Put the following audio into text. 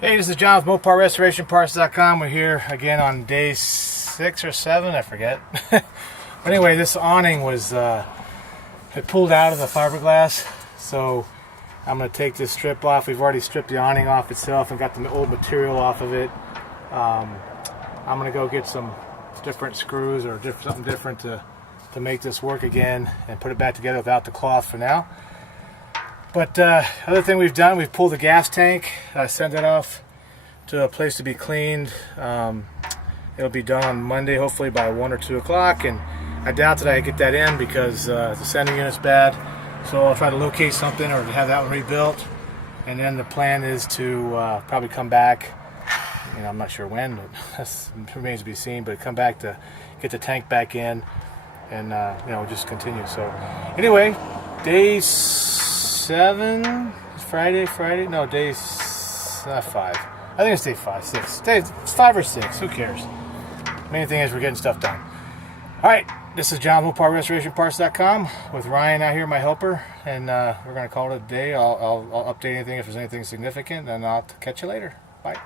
Hey, this is John with MoparRestorationParts.com. We're here again on day 6 or 7, I forget. But anyway, this awning was it pulled out of the fiberglass, so I'm going to take this strip off. We've already stripped the awning off itself and got the old material off of it. I'm going to go get some different screws or something different to make this work again and put it back together without the cloth for now. But other thing we've done, we've pulled the gas tank, sent it off to a place to be cleaned. It'll be done on Monday, hopefully by 1 or 2 o'clock, and I doubt that I get that in because the sending unit's bad. So I'll try to locate something or to have that one rebuilt, and then the plan is to probably come back. I'm not sure when, but that remains to be seen. But come back to get the tank back in, and just continue. So anyway, day 7, Friday, no, day 5. I think it's day 5, 6. It's 5 or 6, who cares? Main thing is we're getting stuff done. Alright, this is John with MoparRestorationParts.com with Ryan out here, my helper, and we're going to call it a day. I'll update anything if there's anything significant, and I'll catch you later. Bye.